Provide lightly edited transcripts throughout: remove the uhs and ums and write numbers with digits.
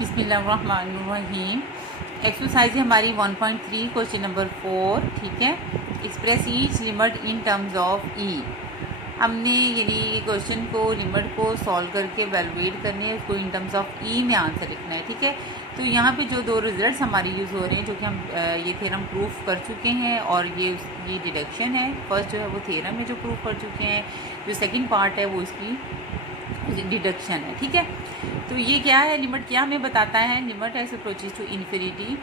बिस्मिल्लाहिर्रहमानिर्रहीम। एक्सरसाइज है हमारी 1.3 क्वेश्चन नंबर 4। ठीक है, express each limit in terms of E. हमने यानी क्वेश्चन को लिमिट को सॉल्व करके वैल्यूएट करनी है, उसको इन टर्म्स ऑफ ई में आंसर लिखना है। ठीक है, तो यहाँ पे जो दो रिजल्ट्स हमारे यूज़ हो रहे हैं, जो कि हम ये थ्योरम प्रूफ कर चुके हैं और ये डिडक्शन है। फर्स्ट जो है वो थ्योरम है जो प्रूफ कर चुके हैं, जो सेकंड पार्ट है वो इसकी डिडक्शन है। ठीक है, तो ये क्या है, लिमिट क्या हमें बताता है, limit x approaches to infinity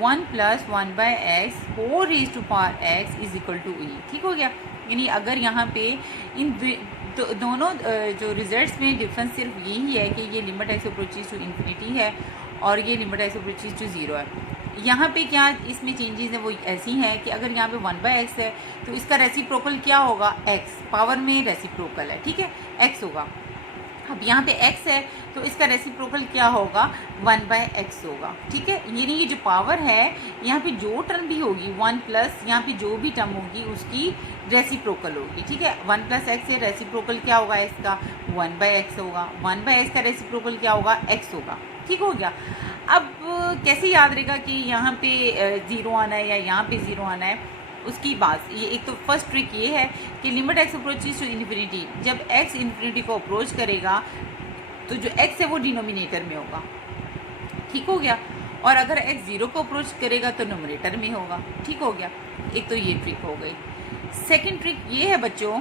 1 + 1/x whole raise to power x is equal to E. ठीक हो गया, यानी अगर यहाँ पे इन दोनों जो रिजल्ट्स में डिफरेंस सिर्फ यही है कि ये limit x approaches to infinity है और ये लिमिट एक्स अप्रोचेज टू 0 है। यहाँ पे क्या इसमें चेंजेस है वो ऐसी हैं कि अगर यहाँ पे 1/x है तो इसका रेसिप्रोकल क्या होगा, x पावर में रेसिप्रोकल है। ठीक है, x होगा। अब यहाँ पे x है तो इसका रेसिप्रोकल क्या होगा, 1/x होगा। ठीक है, यानी ये जो पावर है यहाँ पे जो टर्म भी होगी 1 प्लस यहाँ पे जो भी टर्म होगी उसकी रेसिप्रोकल होगी। ठीक है, 1 + x से रेसिप्रोकल क्या होगा इसका, 1/x होगा। 1/x का रेसिप्रोकल क्या होगा, x होगा। ठीक हो गया। अब कैसे याद रहेगा कि यहाँ पे 0 आना है या यहाँ पे 0 आना है, उसकी बात ये एक तो फर्स्ट ट्रिक ये है कि limit x approaches to infinity, जब x इन्फिनिटी को अप्रोच करेगा तो जो x है वो डिनोमिनेटर में होगा। ठीक हो गया, और अगर x 0 को अप्रोच करेगा तो नोमिनेटर में होगा। ठीक हो गया, एक तो ये ट्रिक हो गई। सेकंड ट्रिक ये है बच्चों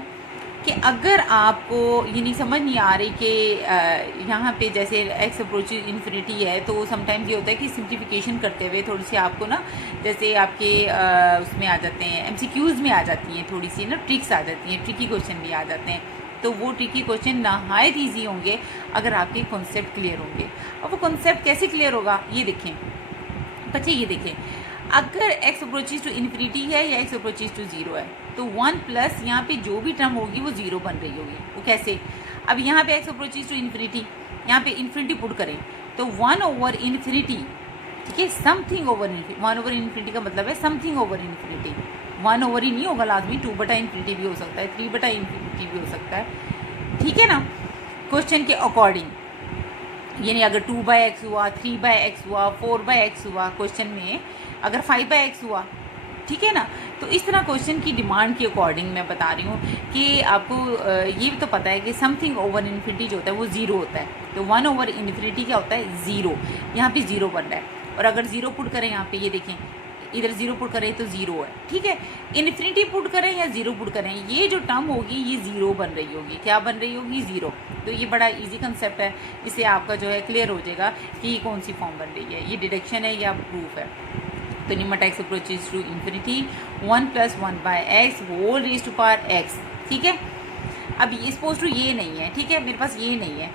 कि अगर आपको ये नहीं समझ नहीं आ रही कि यहाँ पे जैसे x अप्रोच इन्फिनिटी है तो समटाइम्स ये होता है कि सिंप्लीफिकेशन करते हुए थोड़ी सी आपको ना, जैसे आपके उसमें आ जाते हैं MCQs में आ जाती हैं, थोड़ी सी ना ट्रिक्स आ जाती हैं, ट्रिकी क्वेश्चन भी आ जाते हैं। तो वो ट्रिकी क्वेश्चन नहायत ईजी होंगे अगर आपके कॉन्सेप्ट क्लियर होंगे। और वो कॉन्सेप्ट कैसे क्लियर होगा, ये देखें बच्चे, ये देखें, अगर x अप्रोचेज टू इन्फिनिटी है या x अप्रोचेज टू 0 है तो 1 प्लस यहाँ पे जो भी टर्म होगी वो 0 बन रही होगी। वो कैसे, अब यहाँ पे x अप्रोचेज टू इन्फिनिटी, यहाँ पे इन्फिनिटी पुट करें तो 1/इन्फिनिटी। ठीक है, समथिंग ओवर इन्फिनिटी, 1/इन्फिनिटी का मतलब है समथिंग ओवर इन्फिनिटी। 1 ओवर ही नहीं होगा लाजमी, 2/इन्फिनिटी भी हो सकता है, 3/इन्फिनिटी भी हो सकता है। ठीक है ना, क्वेश्चन के अकॉर्डिंग, यानी अगर 2/x हुआ, 3/x हुआ, 4/x हुआ, क्वेश्चन में अगर 5/x हुआ, ठीक है ना, तो इस तरह क्वेश्चन की डिमांड के अकॉर्डिंग मैं बता रही हूँ कि आपको ये भी तो पता है कि समथिंग ओवर इन्फिनिटी जो होता है वो 0 होता है। तो 1/इन्फिनिटी क्या होता है, 0। यहाँ पे 0 बन रहा है, और अगर 0 पुट करें यहाँ पे, ये देखें इधर 0 पुट करें तो 0 है। ठीक है, इन्फिनिटी पुट करें या 0 पुट करें, ये जो टर्म होगी ये 0 बन रही होगी। क्या बन रही होगी, 0। तो ये बड़ा इजी कंसेप्ट है, इससे आपका जो है क्लियर हो जाएगा कि कौन सी फॉर्म बन रही है, ये डिडक्शन है या प्रूफ है। तो limit x approaches to infinity 1 + 1/x whole raise to power x। ठीक है, अब ये सपोज टू ये नहीं है, ठीक है, मेरे पास ये नहीं है।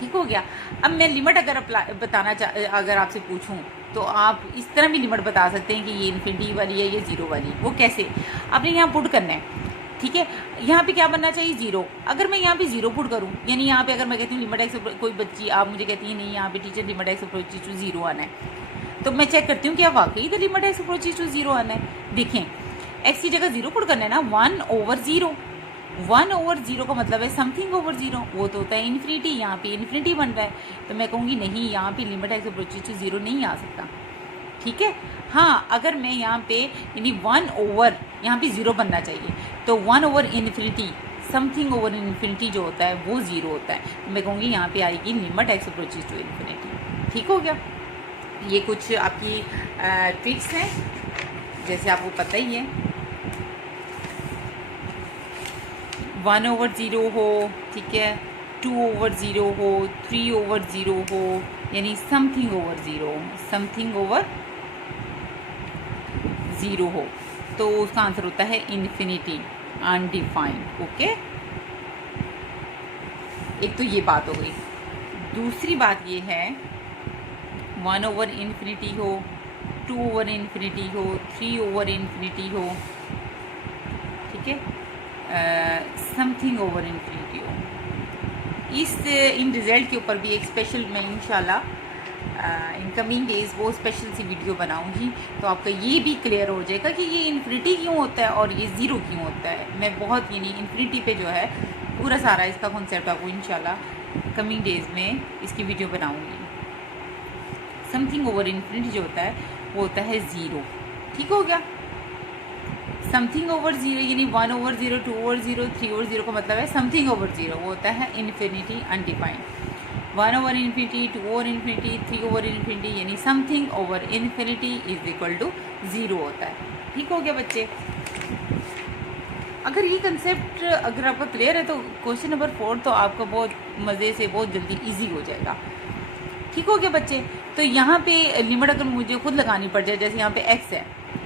ठीक हो गया, अब मैं लिमिट अगर अगर आपसे पूछूं तो आप इस तरह भी लिमिट बता सकते हैं कि ये इन्फिनिटी वाली है, ये 0 वाली। वो कैसे, आपने यहाँ पुट करना है। ठीक है, यहाँ पे क्या बनना चाहिए, 0। अगर मैं यहाँ पे 0 पुट करूँ, यानी यहाँ पे अगर मैं कहती हूँ लिमिट एक्स, कोई बच्ची आप मुझे कहती है नहीं यहाँ पे teacher limit x approaches to 0 आना है, तो मैं चेक करती हूँ क्या वाकई इधर लिमिट एक्स अप्रोचेज टू 0 आना है। देखें, x की जगह 0 पुट करना है ना, 1/0। 1/0 का मतलब है समथिंग ओवर 0, वो तो होता है इन्फिनिटी। यहाँ पे इन्फिनिटी बन रहा है, तो मैं कहूँगी नहीं, यहाँ पे लिमिट एक्स अप्रोचेज टू 0 नहीं आ सकता। ठीक है, हाँ, अगर मैं यहाँ पे यानी 1/, यहाँ पे 0 बनना चाहिए, तो 1/इन्फिनिटी समथिंग ओवर इन्फिनिटी जो होता है वो 0 होता है, तो मैं कहूँगी यहाँ पे आएगी limit x approaches to infinity. ठीक हो गया, ये कुछ आपकी ट्रिक्स हैं जैसे आपको पता ही है। 1/0 हो, ठीक है, 2/0 हो, 3/0 हो, यानी समथिंग ओवर 0, समथिंग ओवर 0 हो, तो उसका आंसर होता है इन्फिनिटी, अनडिफाइंड। ओके, एक तो ये बात हो गई। दूसरी बात ये है, 1/इन्फिनिटी हो, 2/इन्फिनिटी हो, 3/इन्फिनिटी हो, ठीक है, समथिंग ओवर इन्फिनिटी हो। इन रिज़ल्ट के ऊपर भी एक स्पेशल मैं इंशाल्लाह इन कमिंग डेज़ वो स्पेशल सी वीडियो बनाऊंगी, तो आपका ये भी क्लियर हो जाएगा कि ये इन्फिनिटी क्यों होता है और ये 0 क्यों होता है। मैं बहुत यानी इन्फिनिटी पे जो है पूरा सारा इसका कॉन्सेप्ट आपको इंशाल्लाह कमिंग डेज में इसकी वीडियो बनाऊंगी। समथिंग ओवर इन्फिनिटी जो होता है वो होता है ज़ीरो। ठीक हो गया। समथिंग ओवर ज़ीरो यानी 1 ओवर 0, 2 ओवर 0, 3 ओवर 0 का मतलब है समथिंग ओवर ज़ीरो, वो होता है infinity undefined. 1 over infinity, 2 over infinity, 3 over infinity यानी something over infinity is equal to zero होता है। ठीक हो गया बच्चे। अगर ये कंसेप्ट अगर आपका क्लियर है तो क्वेश्चन नंबर 4 तो आपका बहुत मज़े से बहुत जल्दी इजी हो जाएगा। ठीक हो गया बच्चे। तो यहाँ पे लिमिट अगर मुझे खुद लगानी पड़ जाए, जैसे यहाँ पे x है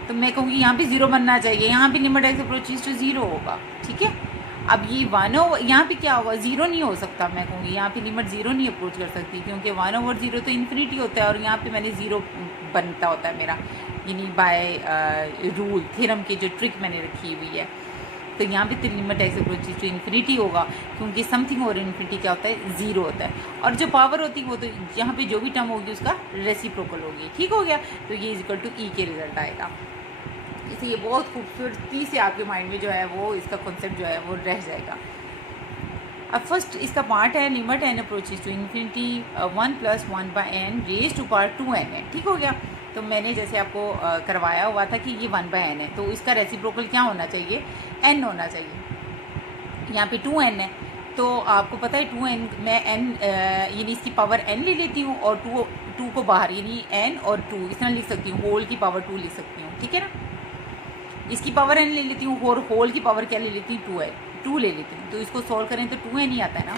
तो मैं कहूँगी यहाँ पे 0 बनना चाहिए, यहाँ पे लिमिट x अप्रोचेस टू 0 होगा। ठीक है। अब ये 1 ओवर यहाँ पे क्या होगा, 0 नहीं हो सकता। मैं कहूँगी यहाँ पे लिमिट 0 नहीं अप्रोच कर सकती, क्योंकि 1 ओवर 0 तो इन्फिनिटी होता है और यहाँ पे मैंने 0 बनता होता है मेरा, यानी बाय रूल थ्योरम की जो ट्रिक मैंने रखी हुई है। तो यहाँ पे तो limit x approaches to infinity होगा, क्योंकि समथिंग ओवर इन्फिनिटी क्या होता है, 0 होता है। और जो पावर होती है वो तो यहाँ पे जो भी टर्म होगी उसका रेसिप्रोकल होगी। ठीक हो गया। तो ये इज इक्वल टू ई के रिजल्ट आएगा। इससे ये बहुत खूबसूरती से आपके माइंड में जो है वो इसका कॉन्सेप्ट जो है वो रह जाएगा। अब फर्स्ट इसका पार्ट है limit n approaches to infinity 1 + 1 / n raise to power 2n है। ठीक हो गया। तो मैंने जैसे आपको करवाया हुआ था कि ये 1/n है, तो इसका रेसिप्रोकल क्या होना चाहिए, n होना चाहिए। यहाँ पे 2n है तो आपको पता है 2n मैं n यानी इसकी पावर n ले लेती हूँ और 2 को बाहर यानी n और 2 इस तरह लिख सकती हूँ, होल की पावर 2 लिख सकती हूँ। ठीक है ना। इसकी पावर n ले लेती हूँ और होल की पावर क्या ले लेती हूँ, 2 ले लेती हूँ। तो इसको सॉल्व करें तो 2n ही आता है ना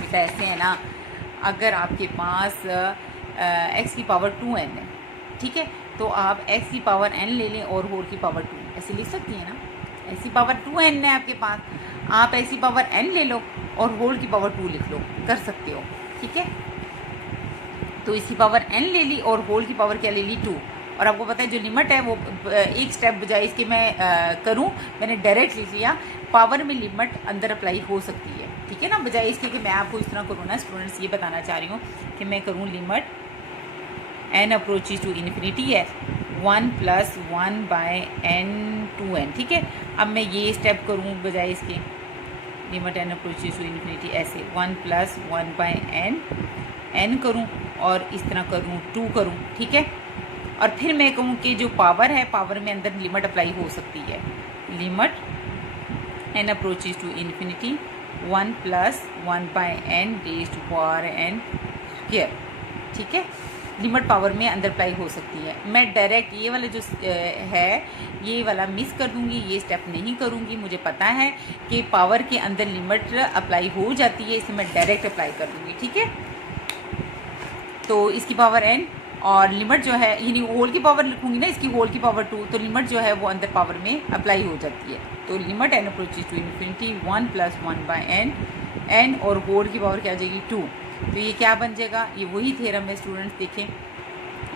बेटा। ऐसे है ना, अगर आपके पास x की पावर 2n है, ठीक है, तो आप x की पावर n ले लें और होल की पावर 2 ऐसे लिख सकती हैं ना। ऐसी पावर 2n है आपके पास, आप ऐसी पावर n ले लो और होल की पावर 2 लिख लो, कर सकते हो। ठीक है। तो इसकी पावर n ले ली और होल की पावर क्या ले ली, 2। और आपको पता है जो लिमिट है वो एक स्टेप बजाय इसके मैं करूं, मैंने डायरेक्ट लिख लिया। पावर में लिमिट अंदर अप्लाई हो सकती है। ठीक है ना, बजाय इसके कि मैं आपको इस तरह करूँ ना। स्टूडेंट्स ये बताना चाह रही हूँ कि मैं करूँ limit n approaches to infinity है 1 + 1 / n 2n। ठीक है। अब मैं ये स्टेप करूँ बजाय इसके limit n approaches to infinity ऐसे 1 + 1 / n करूँ और इस तरह करूँ 2 करूँ। ठीक है। और फिर मैं कहूँ कि जो पावर है, पावर में अंदर लिमिट अप्लाई हो सकती है। Limit n approaches to infinity 1 + 1 / n raise to power n square. ठीक है। लिमिट पावर में अंदर अप्लाई हो सकती है। मैं डायरेक्ट ये वाला जो है ये वाला मिस कर दूँगी, ये स्टेप नहीं करूँगी। मुझे पता है कि पावर के अंदर लिमिट अप्लाई हो जाती है, इसे मैं डायरेक्ट अप्लाई कर दूँगी। ठीक है। तो इसकी पावर n और लिमिट जो है यानी होल की पावर लिखूंगी ना, इसकी होल की पावर 2, तो लिमिट जो है वो अंदर पावर में अप्लाई हो जाती है। तो limit n approaches to infinity 1 + 1 / n और होल की पावर क्या आ जाएगी, 2। तो ये क्या बन जाएगा, ये वही थ्योरम है स्टूडेंट्स। देखें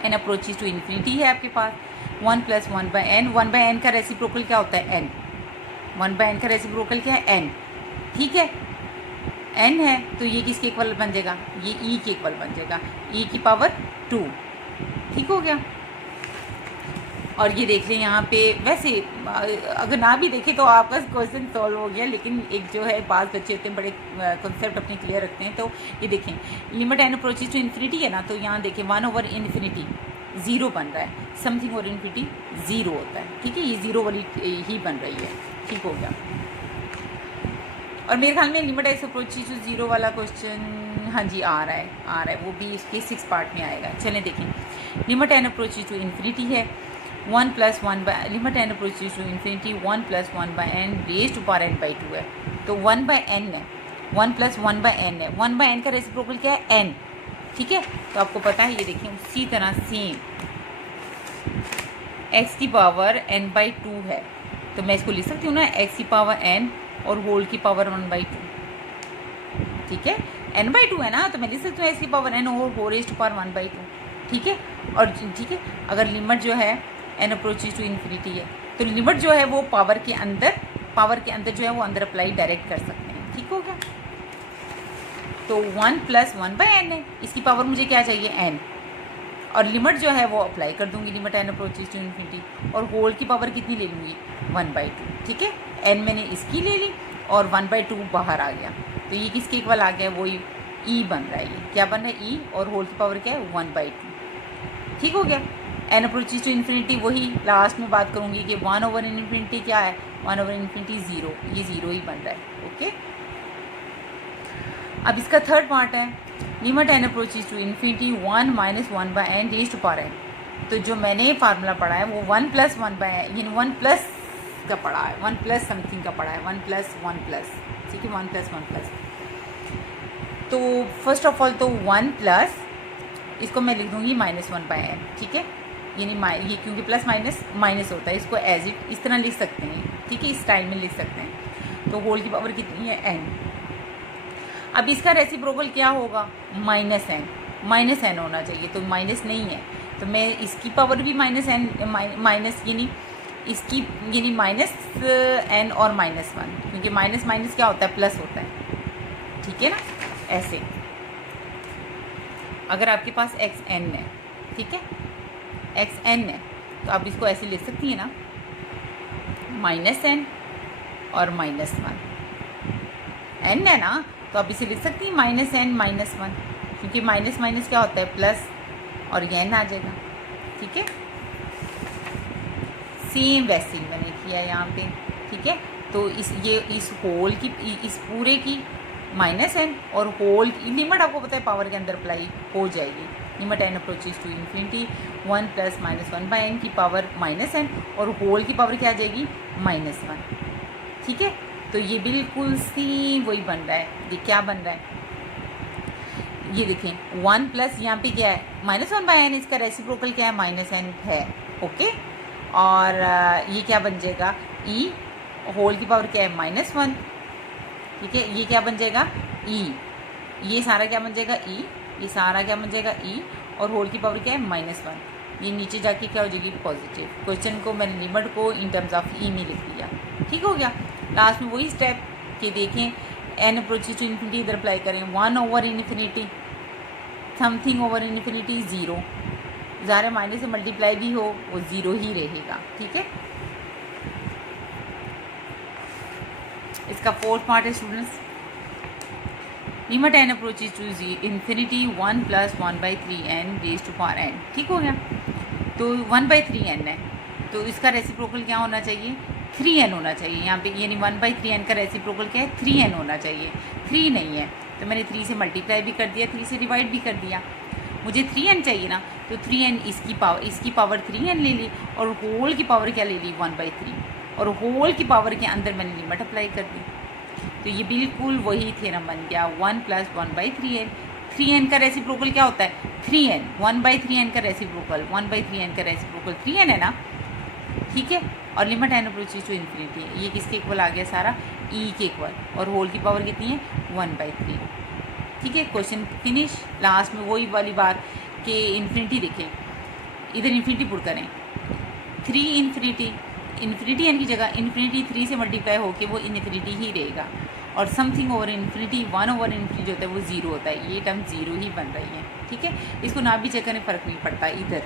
n अप्रोचेस टू इन्फिनिटी है आपके पास 1 + 1 / n। 1/n का रेसिप्रोकल क्या होता है, n। 1/n का रेसिप्रोकल क्या है, n। ठीक है। n है तो ये किसके इक्वल बन जाएगा, ये e के इक्वल बन जाएगा, e की पावर 2। ठीक हो गया। और ये देख लें यहाँ पे, वैसे अगर ना भी देखें तो आपका क्वेश्चन सॉल्व हो गया, लेकिन एक जो है पास बच्चे होते हैं बड़े कॉन्सेप्ट अपने क्लियर रखते हैं। तो ये देखें limit n approaches to infinity है ना, तो यहाँ देखें 1 ओवर इन्फिनिटी 0 बन रहा है, समथिंग ओवर इन्फिनिटी 0 होता है। ठीक है। ये 0 वाली ही बन रही है। ठीक हो गया। और मेरे ख्याल में लिमिट x अप्रोचेस टू 0 वाला क्वेश्चन हाँ जी आ रहा है, वो भी इसके 6 पार्ट में आएगा। चलें देखें। Limit n approaches to infinity है 1 + 1 limit n approaches to infinity 1 + 1 / n raise to power n / 2 है। तो 1/n है, 1 + 1 / n है। 1/n का रेसिप्रोकल क्या है, n। ठीक है। तो आपको पता है, ये देखें उसी तरह सेम x की पावर n/2 है, तो मैं इसको लिख सकती हूँ ना x की पावर n और होल की पावर 1/2। ठीक है। n/2 है ना, तो मैं लिख सकती हूँ x की पावर n और होल रेज़ टू पावर 1/2। ठीक है। और ठीक है, अगर लिमिट जो है n अप्रोचेस टू इन्फिनिटी है तो लिमिट जो है वो पावर के अंदर जो है वो अंदर अप्लाई डायरेक्ट कर सकते हैं। ठीक हो गया। तो 1 + 1 / n है, इसकी पावर मुझे क्या चाहिए, n। और लिमिट जो है वो अप्लाई कर दूंगी, limit n approaches to infinity, और होल की पावर कितनी ले लूँगी, 1/2। ठीक है। n मैंने इसकी ले ली और 1/2 बाहर आ गया, तो ये किसके इक्वल आ गया, वही ई बन रहा है। ये क्या बन रहा है? ई, और होल की पावर क्या है? 1/2। ठीक हो गया। एन अप्रोचेस टू इन्फिनिटी, वही लास्ट में बात करूँगी कि 1/इन्फिनिटी क्या है? 1/इन्फिनिटी 0, ये 0 ही बन रहा है। ओके, अब इसका थर्ड पार्ट है limit n approaches to infinity 1 - 1/n raised to power n। तो जो मैंने फार्मूला पढ़ा है वो 1 + 1/n, यानी 1 प्लस का पढ़ा है, 1 प्लस समथिंग का पढ़ा है, 1 + 1 प्लस, ठीक है, 1 + 1 प्लस। तो फर्स्ट ऑफ ऑल तो 1 प्लस, इसको मैं लिख दूँगी -1/n, ठीक है, यानी ये क्योंकि प्लस माइनस माइनस होता है, इसको एज इट इस तरह लिख सकते हैं, ठीक है, इस स्टाइल में लिख सकते हैं। तो होल की पावर कितनी है? n। अब इसका रेसिप्रोकल क्या होगा? -n होना चाहिए, तो माइनस नहीं है, तो मैं इसकी पावर भी -n माइनस यानी इसकी यानी -n और -1, क्योंकि माइनस माइनस क्या होता है? प्लस होता है, ठीक है ना। ऐसे अगर आपके पास xn है, ठीक है, xn है, तो आप इसको ऐसे लिख सकती हैं ना, -n और -1। n है ना, तो आप इसे लिख सकती हैं -n -1, क्योंकि माइनस माइनस क्या होता है? प्लस, और ये n आ जाएगा, ठीक है। सेम वैसे ही मैंने किया यहाँ पे, ठीक है। तो इस होल की, इस पूरे की -n और होल की लिमिट आपको पता है पावर के अंदर अप्लाई हो जाएगी। Limit n approaches to infinity 1 + -1/n की पावर -n, और होल की पावर क्या आ जाएगी? -1, ठीक है। तो ये बिल्कुल सेम वही बन रहा है। ये क्या बन रहा है? ये देखें 1 प्लस यहाँ पे क्या है? -1/n, इसका रेसिप्रोकल क्या है? -n है, ओके। और ये क्या बन जाएगा? e, होल की पावर क्या है? -1, ठीक है। ये क्या बन जाएगा? e, ये सारा क्या बन जाएगा? e, ये सारा क्या बन जाएगा? e, और होल की पावर क्या है? -1। ये नीचे जाके क्या हो जाएगी? पॉजिटिव। क्वेश्चन को मैंने लिमिट को इन टर्म्स ऑफ e में लिख दिया, ठीक हो गया। लास्ट में वही स्टेप कि देखें n अप्रोचेस टू इन्फिनिटी इधर अप्लाई करें, 1/इन्फिनिटी समथिंग ओवर इन्फिनिटी 0, ज़ाहिर माइनस से मल्टीप्लाई भी हो वो 0 ही रहेगा, ठीक है। इसका फोर्थ पार्ट है students, limit n approaches to infinity 1 + 1/3n raised to power n, ठीक हो गया। तो 1/3n है, तो इसका रेसिप्रोकल क्या होना चाहिए? 3n होना चाहिए यहाँ पे, यानी 1/3n का रेसिप्रोकल क्या है? 3n होना चाहिए। 3 नहीं है, तो मैंने 3 से मल्टीप्लाई भी कर दिया, 3 से डिवाइड भी कर दिया। मुझे 3n चाहिए ना, तो 3n इसकी पावर 3n ले ली, और होल की पावर क्या ले ली? 1/3, और होल की पावर के अंदर मैंने लिमिट अप्लाई कर दी। तो ये बिल्कुल वही थ्योरम बन गया, 1 + 1/3n। 3n का रेसिप्रोकल क्या होता है? 3n। 1/3n का रेसिप्रोकल 1/3n का रेसिप्रोकल 3n है ना, ठीक है। और limit n approaches to infinity, ये किसके इक्वल आ गया? सारा e के इक्वल, और होल की पावर कितनी है? 1/3, ठीक है। Question finish. लास्ट में वही वाली बात कि इन्फिनिटी देखें, इधर इन्फिनिटी पुट करें, 3 इन्फिनिटी n की जगह इन्फिनिटी 3 से मल्टीप्लाई होके वो इन्फिनिटी ही रहेगा, और समथिंग ओवर इन्फिनिटी 1/इन्फिनिटी जो होता है वो 0 होता है। ये टर्म 0 ही बन रही है, ठीक है। इसको ना भी चेक करें फ़र्क नहीं पड़ता इधर,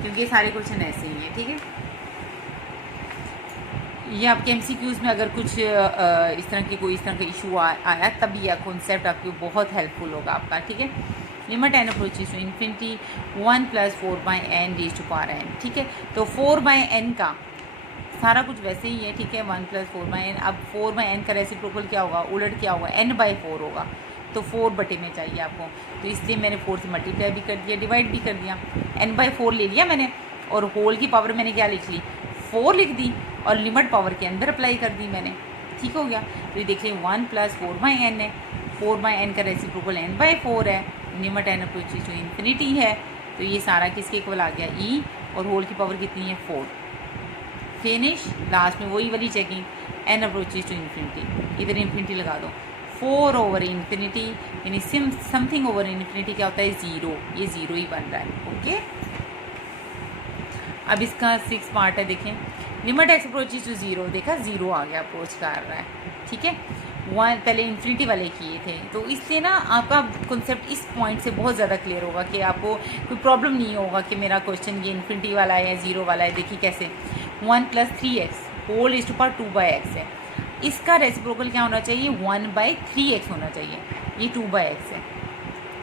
क्योंकि सारे क्वेश्चन ऐसे ही हैं, ठीक है। ये आपके MCQs में अगर कुछ इस तरह का इशू आया तब यह कॉन्सेप्ट आपको बहुत हेल्पफुल होगा आपका, ठीक है। Limit n approaches to infinity 1 + 4/n raised to power n, ठीक है। तो 4/n का सारा कुछ वैसे ही है, ठीक है, 1 + 4/n। अब 4/n का रेसिप्रोकल क्या होगा? उलट क्या होगा? n/4 होगा, तो 4 बटे में चाहिए आपको, तो इसलिए मैंने 4 से मल्टीप्लाई भी कर दिया, डिवाइड भी कर दिया, n/4 ले लिया मैंने, और होल की पावर मैंने क्या लिख ली? 4 लिख दी, और लिमिट पावर के अंदर अप्लाई कर दी मैंने, ठीक हो गया। तो ये देखिए 1 + 4/n है, 4/n का रेसिप्रोकल n/4 है, limit n approaches to infinity है, तो ये सारा किसके इक्वल आ गया? e, और होल की पावर कितनी है? 4। फिनिश। लास्ट में वही वाली checking, n approaches to infinity, इधर इन्फिनिटी लगा दो, 4/इन्फिनिटी यानी समथिंग ओवर इन्फिनिटी क्या होता है? 0, ये 0 ही बन रहा है, ओके। अब इसका 6 पार्ट है, देखें, लिमिट x अप्रोचेस टू 0, देखा 0 आ गया, अप्रोच कर रहा है, ठीक है। 1 पहले इन्फिनिटी वाले किए थे, तो इससे ना आपका कॉन्सेप्ट इस पॉइंट से बहुत ज़्यादा क्लियर होगा कि आपको कोई प्रॉब्लम नहीं होगा कि मेरा क्वेश्चन ये इन्फिनिटी वाला है या 0 वाला है। देखिए कैसे, 1 + 3x whole is to power 2/x है, इसका रेसिप्रोकल क्या होना चाहिए? 1/3x होना चाहिए। ये 2/x है,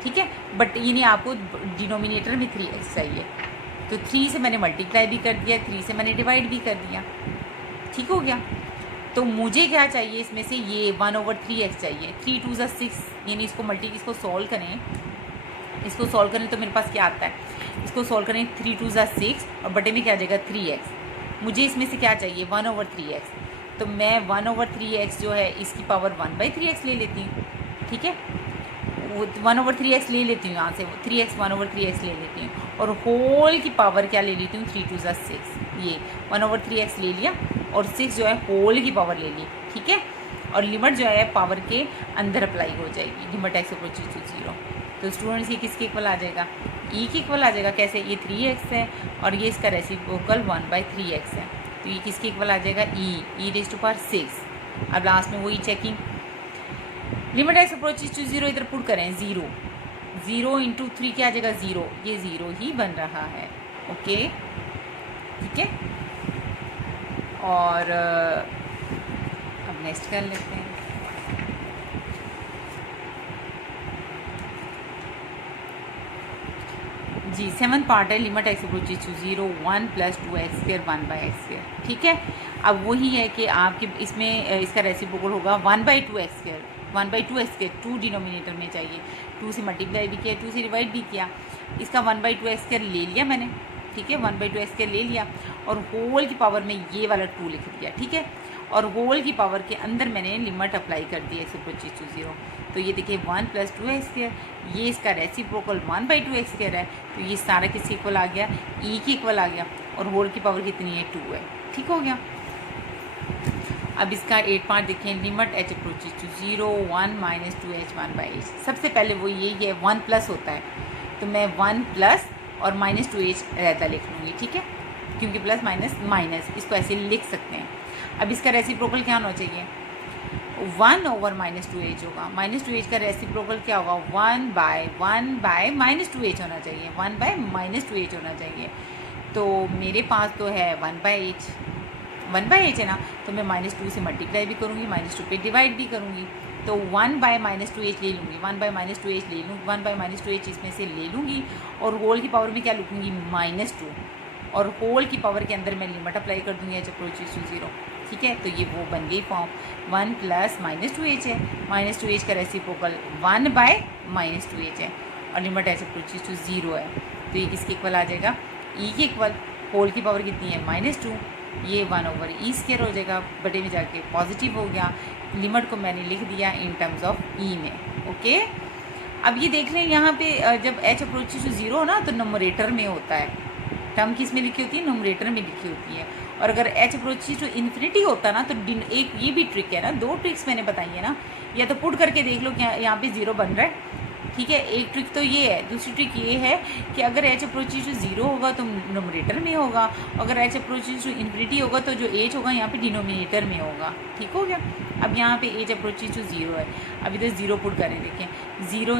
ठीक है। बट यानी आपको डिनोमिनेटर में 3x चाहिए, तो 3 से मैंने मल्टीप्लाई भी कर दिया, 3 से मैंने डिवाइड भी कर दिया, ठीक हो गया। तो मुझे क्या चाहिए इसमें से, ये 1/3x चाहिए। 3 2 ज़ा 6, यानी इसको सॉल्व करें, इसको सॉल्व करें तो मेरे पास क्या आता है, इसको सॉल्व करें 3 2 ज़ा 6 और बटे में क्या आ जाएगा 3x। मुझे इसमें से क्या चाहिए 1/3x, तो मैं 1/3x जो है इसकी पावर 1/3x ले लेती हूँ, ठीक है। वो 1/3x ले लेती हूँ यहाँ से, 3x 1/3x ले लेती हूँ और होल की पावर क्या ले लेती हूँ 3 2 ज़ा 6, ये 1/3x ले लिया और 6 जो है होल की पावर ले ली, ठीक है। और लिमिट जो है पावर के अंदर अप्लाई हो जाएगी, लिमिट x अप्रोचेस टू 0। तो स्टूडेंट्स ये किसके इक्वल आ जाएगा, e के इक्वल आ जाएगा। कैसे, ये 3x है और ये इसका रेसिप्रोकल 1/3x है, तो ये किसके इक्वल आ जाएगा, e⁻6। अब लास्ट में वही checking, limit x approaches to 0 इधर पुट करें, 0 इंटू 3 क्या आ जाएगा 0, ये 0 ही बन रहा है, ओके, ठीक है। और अब नेक्स्ट कर लेते हैं। जी 7th पार्ट है, limit x approaches to 0 1 + 2x² 1/x², ठीक है। अब वही है कि आपके इसमें इसका रेसिप्रोकल होगा 1/2x², 1/2x², 2 डिनोमिनेटर में चाहिए, 2 से मल्टीप्लाई भी किया, 2 से डिवाइड भी किया, इसका 1/2x² ले लिया मैंने, ठीक है, 1/2x² ले लिया और होल की पावर में ये वाला 2 लिख दिया, ठीक है। और होल की पावर के अंदर मैंने लिमिट अप्लाई कर दी x अप्रोचेस टू 0, तो ये देखिए 1 + 2x², ये इसका रेसिप्रोकल 1/2x² है, तो ये सारा किसके इक्वल आ गया, e के इक्वल आ गया और होल की पावर कितनी है 2 है, ठीक हो गया। अब इसका 8 पार्ट देखें, limit h approaches to 0 1 - 2h 1/h। सबसे पहले वो यही है 1 प्लस होता है, तो मैं 1 प्लस और -2h रहता लिख लूँगी, ठीक है, क्योंकि प्लस माइनस माइनस इसको ऐसे लिख सकते हैं। अब इसका रेसिप्रोकल क्या होना चाहिए, 1/-2h होगा, -2h का रेसिप्रोकल क्या होगा 1/-2h होना चाहिए, 1/-2h होना चाहिए। तो मेरे पास तो है 1/h है ना, तो मैं -2 से मल्टीप्लाई भी करूँगी, -2 पे डिवाइड भी करूँगी, तो 1/-2h ले लूँगी, 1/-2h ले लूँ, 1/-2h इसमें से ले लूँगी और होल की पावर में क्या लिखूँगी -2 और होल की पावर के अंदर मैं लिमिट अप्लाई कर दूँगी h अप्रोचेस टू 0, ठीक है। तो ये वो बन गई फॉर्म, 1 + -2h है, -2h का रेसिप्रोकल 1/-2h है और लिमिट h अप्रोचेस टू 0 है, तो ये किसके इक्वल आ जाएगा, e के इक्वल। होल की पावर कितनी है -2, ये 1/e² हो जाएगा, बटे में जाके पॉजिटिव हो गया, लिमिट को मैंने लिख दिया इन टर्म्स ऑफ e में, ओके। अब ये देख रहे हैं यहाँ पे जब h अप्रोचेस टू 0 हो ना तो नंबरेटर में होता है, टर्म किस में लिखी होती है, नंबरेटर में लिखी होती है। और अगर h अप्रोचेस टू इन्फिनिटी होता ना तो एक ये भी ट्रिक है ना, 2 ट्रिक्स मैंने बताई है ना, या तो पुट करके देख लो कि यहाँ पे 0 बन रहा है, ठीक है, एक ट्रिक तो ये है। दूसरी ट्रिक ये है कि अगर h अप्रोचेस टू 0 होगा तो नंबरेटर में होगा, अगर h अप्रोचेस टू इन्फिनिटी होगा तो जो h होगा यहाँ पे डिनोमिनेटर में होगा, ठीक हो गया। अब यहाँ पे h अप्रोचेस टू 0 है, अब इधर 0 पुट करें, देखें 0 ×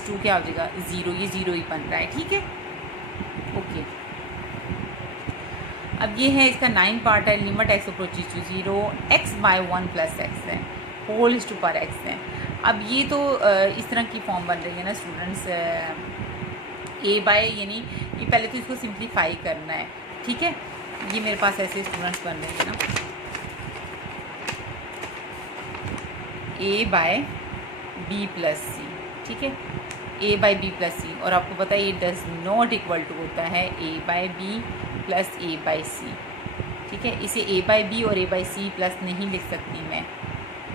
-2 क्या हो जाएगा 0, ये 0 ही बन रहा है, ठीक है, ओके। अब ये है इसका 9 पार्ट है, limit x approaches to 0 x/1 + x है, होल टू पर x है। अब ये तो इस तरह की फॉर्म बन रही है ना स्टूडेंट्स, a/, यानी ये पहले तो इसको सिंप्लीफाई करना है, ठीक है, ये मेरे पास ऐसे स्टूडेंट्स बन रहे हैं ना, a/b + c, ठीक है, a/b + c, और आपको पता है ये डज नॉट इक्वल टू होता है a/b + a/c, ठीक है। इसे a/b और a/c प्लस नहीं लिख सकती मैं,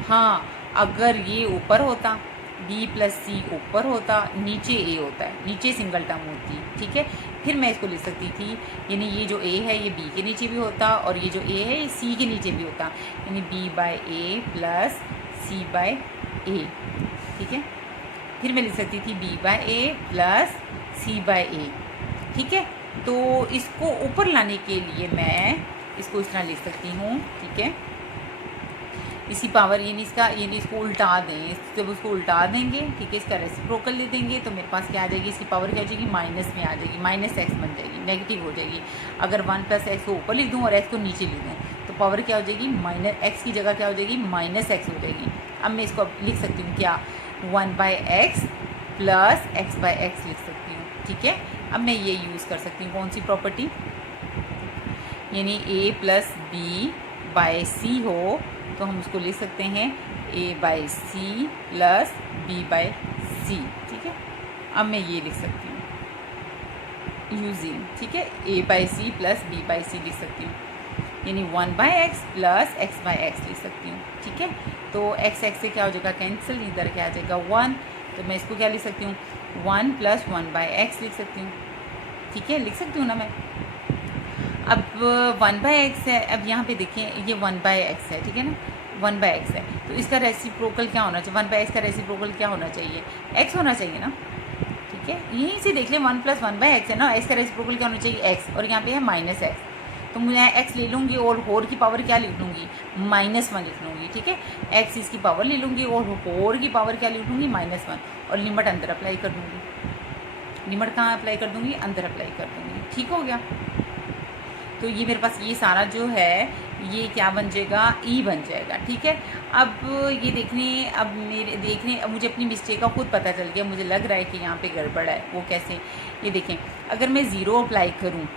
हाँ अगर ये ऊपर होता b + c ऊपर होता, नीचे a होता है, नीचे सिंगल टर्म होती, ठीक है, फिर मैं इसको लिख सकती थी, यानी ये जो a है ये b के नीचे भी होता और ये जो a है ये c के नीचे भी होता, यानी b/a + c/a, ठीक है। फिर मैं लिख सकती थी b/a + c/a, ठीक है। तो इसको ऊपर लाने के लिए मैं इसको इस तरह लिख सकती हूँ, ठीक है, इसी पावर, यानी इसको उल्टा दें, जब उसको उल्टा देंगे, ठीक है, इसका रेसिप्रोकल ले देंगे तो मेरे पास क्या आ जाएगी, इसकी पावर क्या हो जाएगी माइनस में आ जाएगी, -x बन जाएगी, नेगेटिव हो जाएगी। अगर 1 + x को ऊपर लिख दूँ और x को नीचे लिख दूँ तो पावर क्या हो जाएगी, -x की जगह क्या हो जाएगी -x हो जाएगी। अब मैं इसको लिख सकती हूँ क्या, 1/x प्लस x/x लिख सकती हूँ, ठीक है। अब मैं ये यूज़ कर सकती हूँ कौन सी प्रॉपर्टी, यानी a प्लस बी बाई सी हो तो हम उसको लिख सकते हैं a/c प्लस b/c, ठीक है। अब मैं ये लिख सकती हूँ यूजिंग, ठीक है, a/c प्लस b/c लिख सकती हूँ, यानी 1/x प्लस x/x लिख सकती हूँ, ठीक है। तो x से क्या हो जाएगा कैंसिल, इधर क्या आ जाएगा 1, तो मैं इसको क्या लिख सकती हूँ 1 प्लस 1/x लिख सकती हूँ, ठीक है, लिख सकती हूँ ना मैं। अब 1/x है, अब यहाँ पे देखें ये 1/x है, ठीक है ना, 1/x है, तो इसका रेसिप्रोकल क्या होना चाहिए, 1/x का रेसिप्रोकल क्या होना चाहिए, x होना चाहिए ना, ठीक है। यहीं से देख लें 1 प्लस 1/x है ना, x का रेसिप्रोकल क्या होना चाहिए x, और यहाँ पे है -x, तो मुझे x ले लूँगी और होल की पावर क्या लिख लूँगी -1 लिख लूँगी, ठीक है। x इसकी पावर ले लूँगी और होल की पावर क्या लिख लूँगी -1, और लिमिट अंदर अप्लाई कर दूँगी, लिमिट कहाँ अप्लाई कर दूँगी, अंदर अप्लाई कर दूँगी, ठीक हो गया। तो ये मेरे पास ये सारा जो है ये क्या बन जाएगा, ई बन जाएगा, ठीक है। अब ये देखने अब मुझे अपनी मिस्टेक का खुद पता चल गया, मुझे लग रहा है कि यहाँ पे गड़बड़ है, वो कैसे, ये देखें अगर मैं ज़ीरो अप्लाई करूँ,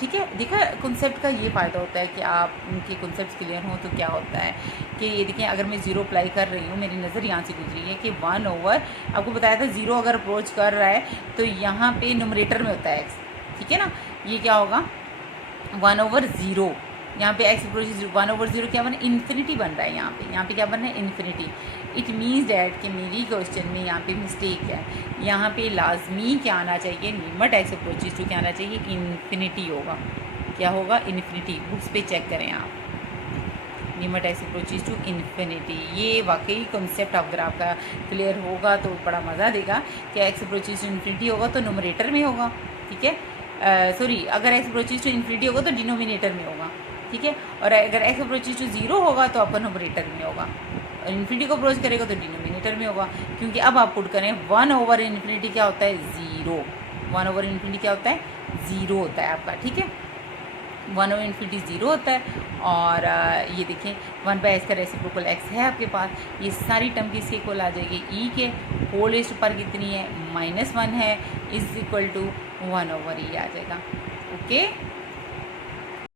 ठीक है, देखा कॉन्सेप्ट का ये फ़ायदा होता है कि आप उनके कॉन्सेप्ट क्लियर हों, तो क्या होता है कि ये देखें अगर मैं ज़ीरो अप्लाई कर रही हूँ, मेरी नज़र यहाँ से गुजरी है कि 1/, आपको बताया था ज़ीरो अगर अप्रोच कर रहा है तो यहाँ पे न्यूमरेटर में होता है x, ठीक है ना, ये क्या होगा 1/0, यहाँ पे x अप्रोचेज 1/0 क्या बना, इन्फिनिटी बन रहा है, यहाँ पे क्या बन रहा है इन्फिनिटी। इट मीन्स डैट कि मेरी क्वेश्चन में यहाँ पे मिस्टेक है, यहाँ पे लाजमी क्या आना चाहिए, लिमिट x अप्रोचेज टू क्या आना चाहिए, इन्फिनिटी होगा, क्या होगा इन्फिनिटी, बुक्स पे चेक करें आप, limit x approaches to infinity. ये वाकई कॉन्सेप्ट अगर आपका क्लियर होगा तो बड़ा मज़ा देगा कि x अप्रोचेज टू इन्फिनिटी होगा तो नोमरेटर में होगा, ठीक है, सॉरी अगर x अप्रोचेज टू इन्फिनिटी होगा तो डिनोमिनेटर में होगा, ठीक है, और अगर x अप्रोचेज टू 0 होगा तो आपका नोमरेटर में होगा, और इन्फिनिटी को अप्रोच करेगा तो डिनोमिनेटर में होगा, क्योंकि अब आप पुट करें 1/∞ क्या होता है 0, 1/∞ क्या होता है 0 होता है आपका, ठीक है, 1/∞ 0 होता है। और ये देखें 1/x का रेसिप्रोकल x है आपके पास, ये सारी टर्म किसके इक्वल आ जाएगी, e के, होल रेज़्ड पर कितनी है -1 है, इज इक्वल टू 1/e आ जाएगा, ओके।